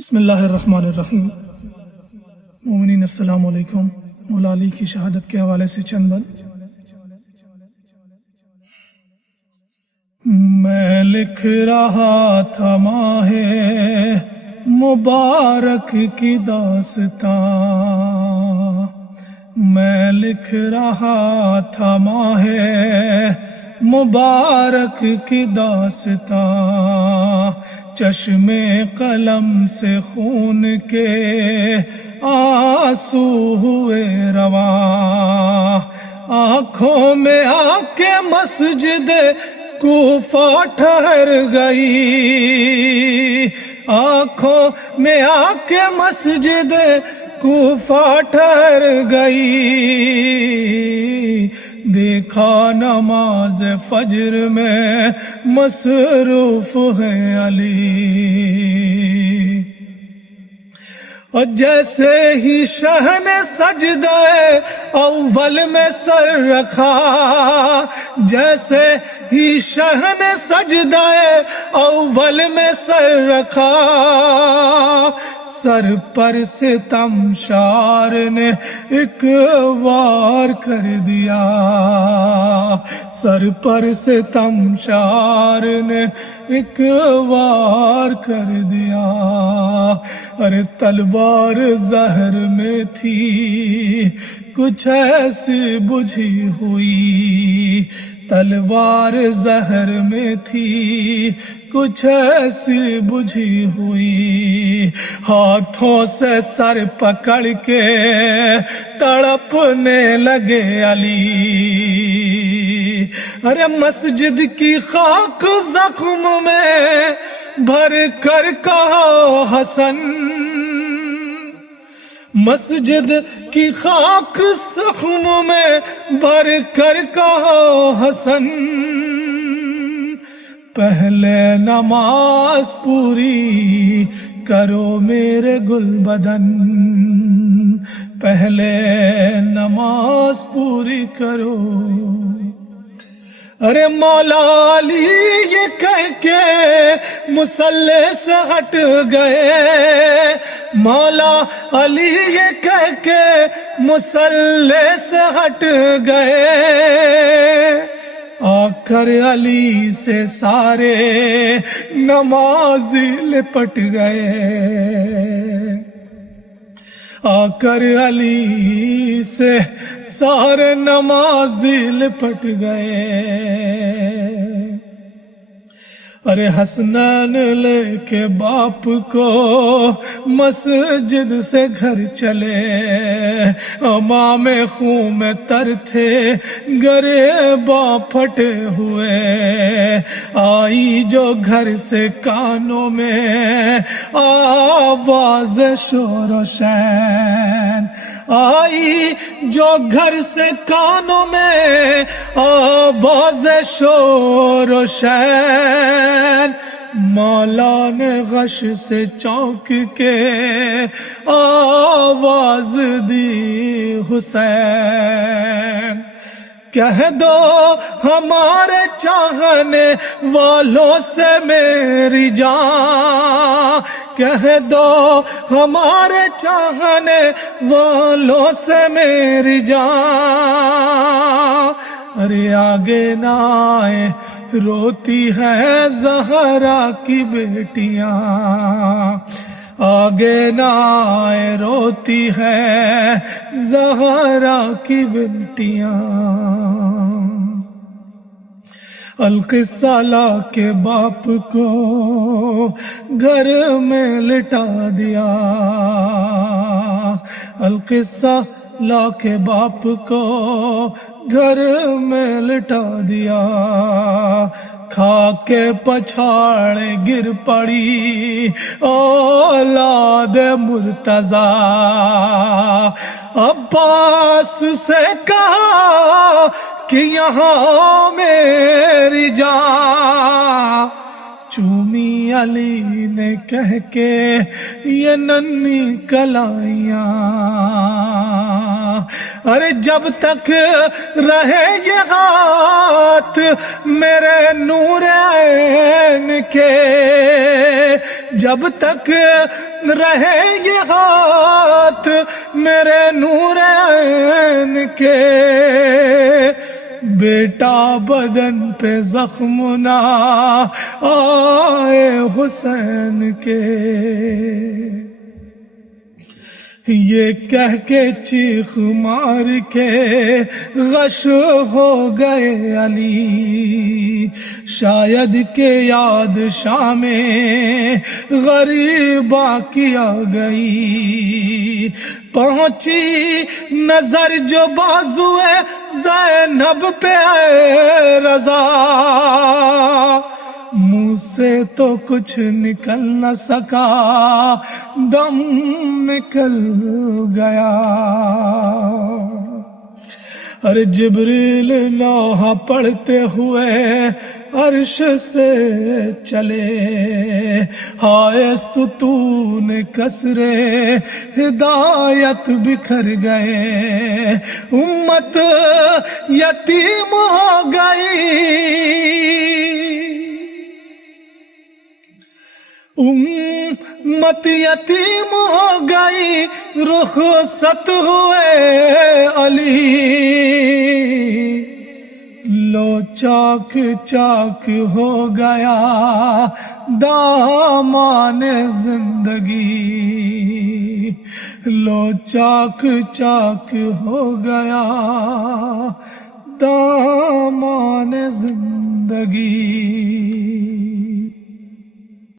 بسم اللہ الرحمن الرحیم۔ مومنین السلام علیکم۔ مولا علی کی شہادت کے حوالے سے چند بند۔ میں لکھ رہا تھا ماہ مبارک کی داستان، میں لکھ رہا تھا ماہ مبارک کی داستان، چشم قلم سے خون کے آنسو ہوئے رواں، آنکھوں میں آ کے مسجد کوفہ ٹھہر گئی، آنکھوں میں آ کے مسجد کوفہ ٹھہر گئی، دیکھا نماز فجر میں مصروف ہے علی، اور جیسے ہی شہ نے سجدہ اول میں سر رکھا، جیسے ہی شہ نے سجدہ اول میں سر رکھا، سر پر ستم شار نے ایک وار کر دیا، سر پر ستم شار نے ایک وار کر دیا، ارے تلوار زہر میں تھی کچھ ایسی بجھی ہوئی، تلوار زہر میں تھی کچھ ایسی بجھی ہوئی، ہاتھوں سے سر پکڑ کے تڑپنے لگے علی، ارے مسجد کی خاک زخم میں بھر کر کہا حسن، مسجد کی خاک زخم میں بھر کر کہا حسن، پہلے نماز پوری کرو میرے گل بدن، پہلے نماز پوری کرو، ارے مولا علی یہ کہہ کے مصلی سے ہٹ گئے، مولا علی یہ کہہ کے مصلی سے ہٹ گئے، آ کر علی سے سارے نمازی لپٹ گئے، آ کر علی سے سارے نمازی لپٹ گئے، ارے حسنین لے کے باپ کو مسجد سے گھر چلے، امام خون میں تر تھے گریباں پھٹے ہوئے، آئی جو گھر سے کانوں میں آواز شور و شین، آئی جو گھر سے کانوں میں آواز شور و شین، مولا نے غش سے چونک کے آواز دی حسین، کہہ دو ہمارے چاہنے والوں سے میری جان، کہہ دو ہمارے چاہنے والوں سے میری جان، ارے آگے نہ آئے روتی ہے زہرا کی بیٹیاں، آگے نہ آئے روتی ہے زہرا کی بیٹیاں، القصہ لا کے باپ کو گھر میں لٹا دیا، القصہ لا کے باپ کو گھر میں لٹا دیا، کھا کے پچھاڑے گر پڑی اولاد مرتضیٰ، عباس سے کہا کہ یہاں میری جان، چومی علی نے کہہ کے یہ ننھی کلائیاں، ارے جب تک رہے یہ ہاتھ میرے نور عین کے، جب تک رہے یہ ہاتھ میرے نور عین کے، بیٹا بدن پہ زخم نہ آئے حسین کے۔ یہ کہہ کے چیخ مار کے غش ہو گئے علی، شاید کہ یاد شام غریبا کی آ گئی، پہنچی نظر جو بازوئے زینب پہ اے رضا، منہ سے تو کچھ نکل نہ سکا دم نکل گیا۔ ارے جبریل لوحہ پڑھتے ہوئے عرش سے چلے، ہائے ستون کسرے ہدایت بکھر گئے، امت یتیم ہو گئی، امت یتیم ہو گئی، رخصت ہوئے علی، لو چاک چاک ہو گیا دامان زندگی، لو چاک چاک ہو گیا دامان زندگی۔